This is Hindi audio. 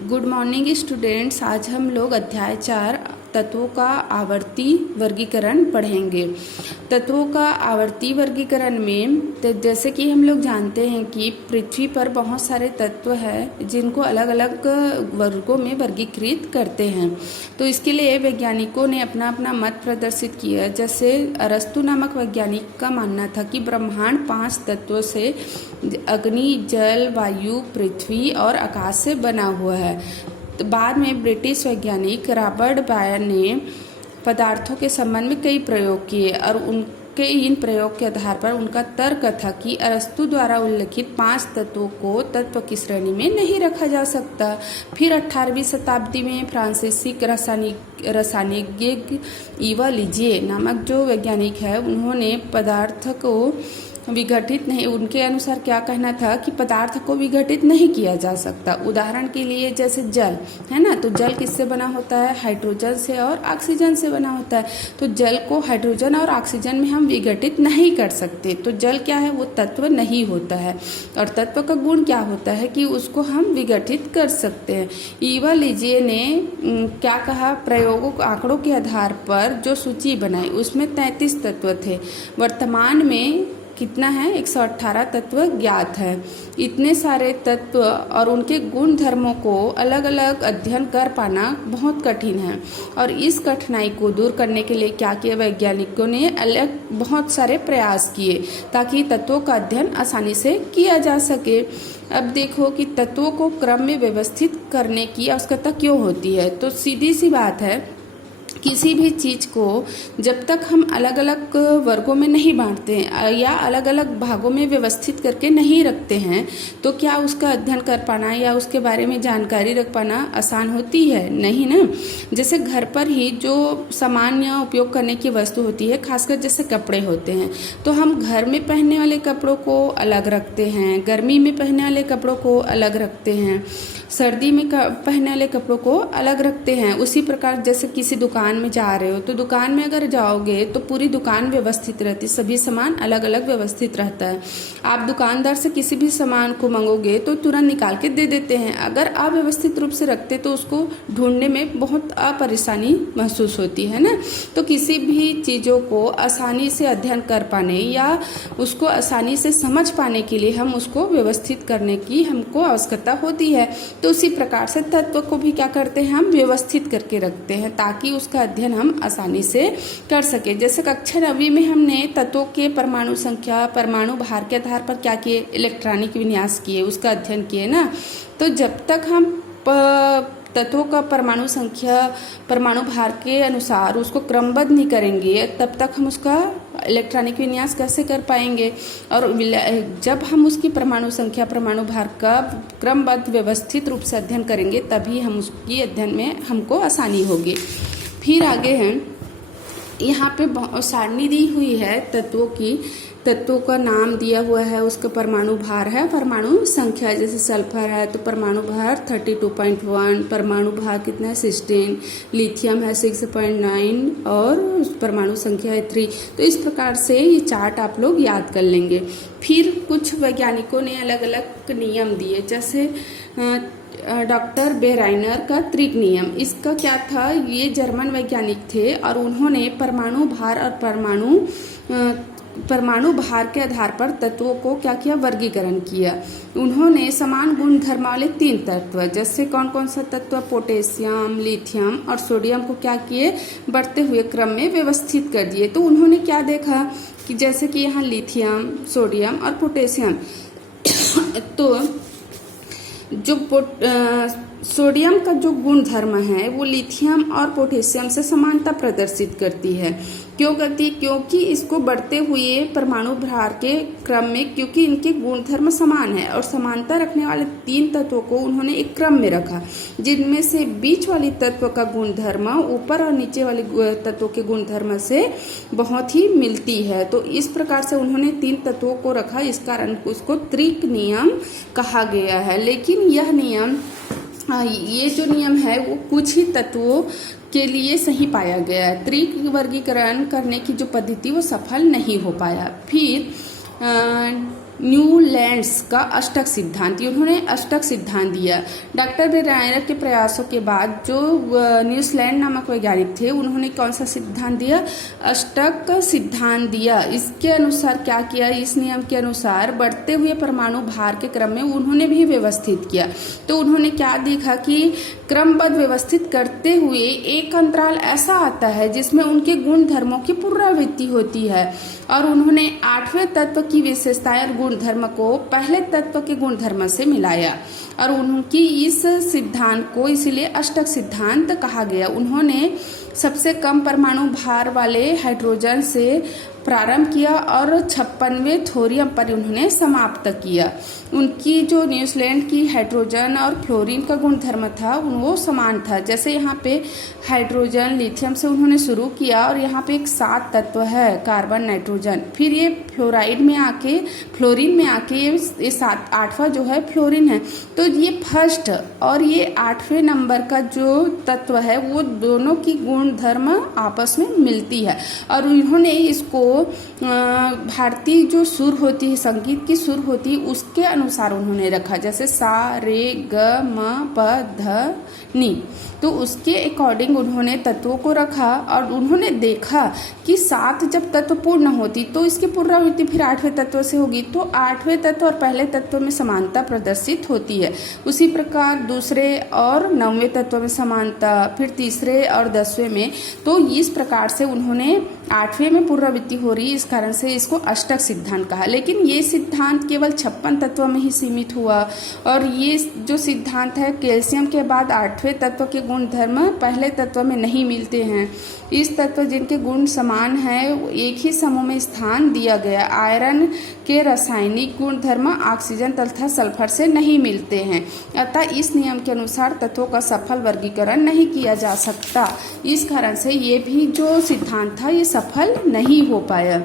Good morning students. आज हम लोग अध्याय 4 तत्वों का आवर्ती वर्गीकरण पढ़ेंगे। तत्वों का आवर्ती वर्गीकरण में जैसे कि हम लोग जानते हैं कि पृथ्वी पर बहुत सारे तत्व हैं जिनको अलग अलग वर्गों में वर्गीकृत करते हैं। तो इसके लिए वैज्ञानिकों ने अपना अपना मत प्रदर्शित किया। जैसे अरस्तु नामक वैज्ञानिक का मानना था कि ब्रह्मांड 5 तत्वों से अग्नि, जल, वायु, पृथ्वी और आकाश से बना हुआ है। तो बाद में ब्रिटिश वैज्ञानिक रॉबर्ट बायर ने पदार्थों के संबंध में कई प्रयोग किए और उनके इन प्रयोग के आधार पर उनका तर्क था कि अरस्तु द्वारा उल्लिखित 5 तत्वों को तत्व की श्रेणी में नहीं रखा जा सकता। फिर 18वीं शताब्दी में फ्रांसीसी रसायनिज्ञ ईवा लीजिए नामक जो वैज्ञानिक है, उन्होंने पदार्थ को विघटित नहीं, उनके अनुसार क्या कहना था कि पदार्थ को विघटित नहीं किया जा सकता। उदाहरण के लिए जैसे जल है ना, तो जल किससे बना होता है? हाइड्रोजन से और ऑक्सीजन से बना होता है। तो जल को हाइड्रोजन और ऑक्सीजन में हम विघटित नहीं कर सकते। तो जल क्या है? वो तत्व नहीं होता है। और तत्व का गुण क्या होता है कि उसको हम विघटित कर सकते हैं। ईवा लीजिए ने क्या कहा? प्रयोगों आंकड़ों के आधार पर जो सूची बनाई उसमें 33 तत्व थे। वर्तमान में कितना है? 118 तत्व ज्ञात है। इतने सारे तत्व और उनके गुण धर्मों को अलग अलग अध्ययन कर पाना बहुत कठिन है। और इस कठिनाई को दूर करने के लिए क्या किया? वैज्ञानिकों ने अलग बहुत सारे प्रयास किए ताकि तत्वों का अध्ययन आसानी से किया जा सके। अब देखो कि तत्वों को क्रम में व्यवस्थित करने की आवश्यकता क्यों होती है। तो सीधी सी बात है, किसी भी चीज़ को जब तक हम अलग अलग वर्गों में नहीं बांटते हैं या अलग अलग भागों में व्यवस्थित करके नहीं रखते हैं, तो क्या उसका अध्ययन कर पाना या उसके बारे में जानकारी रख पाना आसान होती है? नहीं ना। जैसे घर पर ही जो सामान्य उपयोग करने की वस्तु होती है, खासकर जैसे कपड़े होते हैं, तो हम घर में पहनने वाले कपड़ों को अलग रखते हैं, गर्मी में पहनने वाले कपड़ों को अलग रखते हैं, सर्दी में पहनने वाले कपड़ों को अलग रखते हैं। उसी प्रकार जैसे किसी दुकान में जा रहे हो तो दुकान में अगर जाओगे तो पूरी दुकान व्यवस्थित रहती, सभी सामान अलग अलग व्यवस्थित रहता है। आप दुकानदार से किसी भी सामान को मांगोगे तो तुरंत निकाल के दे देते हैं। अगर अव्यवस्थित रूप से रखते तो उसको ढूंढने में बहुत परेशानी महसूस होती है ना। तो किसी भी चीज़ों को आसानी से अध्ययन कर पाने या उसको आसानी से समझ पाने के लिए हम उसको व्यवस्थित करने की हमको आवश्यकता होती है। तो उसी प्रकार से तत्व को भी क्या करते हैं? हम व्यवस्थित करके रखते हैं ताकि उसका अध्ययन हम आसानी से कर सके। जैसे कक्षा 9वीं में हमने तत्वों के परमाणु संख्या, परमाणु भार के आधार पर क्या किए? इलेक्ट्रॉनिक विन्यास किए, उसका अध्ययन किए ना। तो जब तक हम तत्वों का परमाणु संख्या, परमाणु भार के अनुसार उसको क्रमबद्ध नहीं करेंगे, तब तक हम उसका इलेक्ट्रॉनिक विन्यास कैसे कर पाएंगे? और जब हम उसकी परमाणु संख्या, परमाणु भार का क्रमबद्ध व्यवस्थित रूप से अध्ययन करेंगे, तभी हम उसकी अध्ययन में हमको आसानी होगी। फिर आगे हैं, यहाँ पे सारणी दी हुई है तत्वों की। तत्वों का नाम दिया हुआ है, उसका परमाणु भार है, परमाणु संख्या। जैसे सल्फर है तो परमाणु भार 32.1, परमाणु भार कितना है? 16, लिथियम है 6.9 और परमाणु संख्या है 3। तो इस प्रकार से ये चार्ट आप लोग याद कर लेंगे। फिर कुछ वैज्ञानिकों ने अलग अलग नियम दिए, जैसे डॉक्टर बेराइनर का त्रिक नियम। इसका क्या था? ये जर्मन वैज्ञानिक थे और उन्होंने परमाणु भार और परमाणु भार के आधार पर तत्वों को क्या किया? वर्गीकरण किया। उन्होंने समान गुण धर्म वाले 3 तत्व, जैसे कौन कौन सा तत्व? पोटेशियम, लिथियम और सोडियम को क्या किए? बढ़ते हुए क्रम में व्यवस्थित कर दिए। तो उन्होंने क्या देखा कि जैसे कि यहाँ लिथियम, सोडियम और पोटेशियम तो जो सोडियम का जो गुण धर्म है वो लिथियम और पोटेशियम से समानता प्रदर्शित करती है। क्यों करती है? क्योंकि इसको बढ़ते हुए परमाणु भार के क्रम में, क्योंकि इनके गुण धर्म समान है और समानता रखने वाले 3 तत्वों को उन्होंने एक क्रम में रखा, जिनमें से बीच वाली तत्व का गुण धर्म ऊपर और नीचे वाले तत्वों के गुण धर्म से बहुत ही मिलती है। तो इस प्रकार से उन्होंने 3 तत्वों को रखा, इस कारण उसको त्रिक नियम कहा गया है। लेकिन यह नियम, ये जो नियम है वो कुछ ही तत्वों के लिए सही पाया गया है। त्रिक वर्गीकरण करने की जो पद्धति वो सफल नहीं हो पाया। फिर न्यूलैंड्स का अष्टक सिद्धांत, उन्होंने अष्टक सिद्धांत दिया। डॉक्टर ब्रेनर के प्रयासों के बाद जो न्यूजीलैंड नामक वैज्ञानिक थे उन्होंने कौन सा सिद्धांत दिया? अष्टक सिद्धांत दिया। इसके अनुसार क्या किया? इस नियम के अनुसार बढ़ते हुए परमाणु भार के क्रम में उन्होंने भी व्यवस्थित किया। तो उन्होंने क्या देखा कि क्रमबद्ध व्यवस्थित करते हुए एक अंतराल ऐसा आता है जिसमें उनके गुण धर्मों की पुनरावृत्ति होती है, और उन्होंने 8वें तत्व की विशेषताएं और गुण धर्म को पहले तत्व के गुण धर्म से मिलाया, और उनकी इस सिद्धांत को इसीलिए अष्टक सिद्धांत कहा गया। उन्होंने सबसे कम परमाणु भार वाले हाइड्रोजन से प्रारंभ किया और 56वें थोरियम पर उन्होंने समाप्त किया। उनकी जो न्यूजीलैंड की हाइड्रोजन और फ्लोरीन का गुण धर्म था वो समान था। जैसे यहाँ पे हाइड्रोजन लिथियम से उन्होंने शुरू किया और यहाँ पे एक 7 तत्व है, कार्बन नाइट्रोजन, फिर ये फ्लोराइड में आके फ्लोरीन में आके ये 8वां जो है फ्लोरीन है। तो ये फर्स्ट और ये 8वें नंबर का जो तत्व है वो दोनों की गुण धर्म आपस में मिलती है, और उन्होंने इसको भारतीय जो सुर होती है, संगीत की सुर होती है, उसके अनुसार उन्होंने रखा। जैसे सा रे ग म प ध नी, तो उसके अकॉर्डिंग उन्होंने तत्वों को रखा, और उन्होंने देखा कि 7 जब तत्व पूर्ण होती तो इसकी पुनरावृत्ति फिर 8वें तत्व से होगी, तो 8वें तत्व और पहले तत्व में समानता प्रदर्शित होती है। उसी प्रकार दूसरे और 9वें तत्व में समानता, फिर तीसरे और 10वें में। तो इस प्रकार से उन्होंने 8वें में पुनरावृत्ति हो रही, इस कारण से इसको अष्टक सिद्धांत कहा। लेकिन ये सिद्धांत केवल 56 तत्व में ही सीमित हुआ, और ये जो सिद्धांत है कैल्शियम के बाद 8वें तत्व के गुण धर्म पहले तत्व में नहीं मिलते हैं। इस तत्व जिनके गुण समान है एक ही समूह में स्थान दिया गया। आयरन के रासायनिक गुण धर्म ऑक्सीजन तथा सल्फर से नहीं मिलते हैं, अतः इस नियम के अनुसार तत्वों का सफल वर्गीकरण नहीं किया जा सकता। इस कारण से ये भी जो सिद्धांत था ये सफल नहीं हो पाया।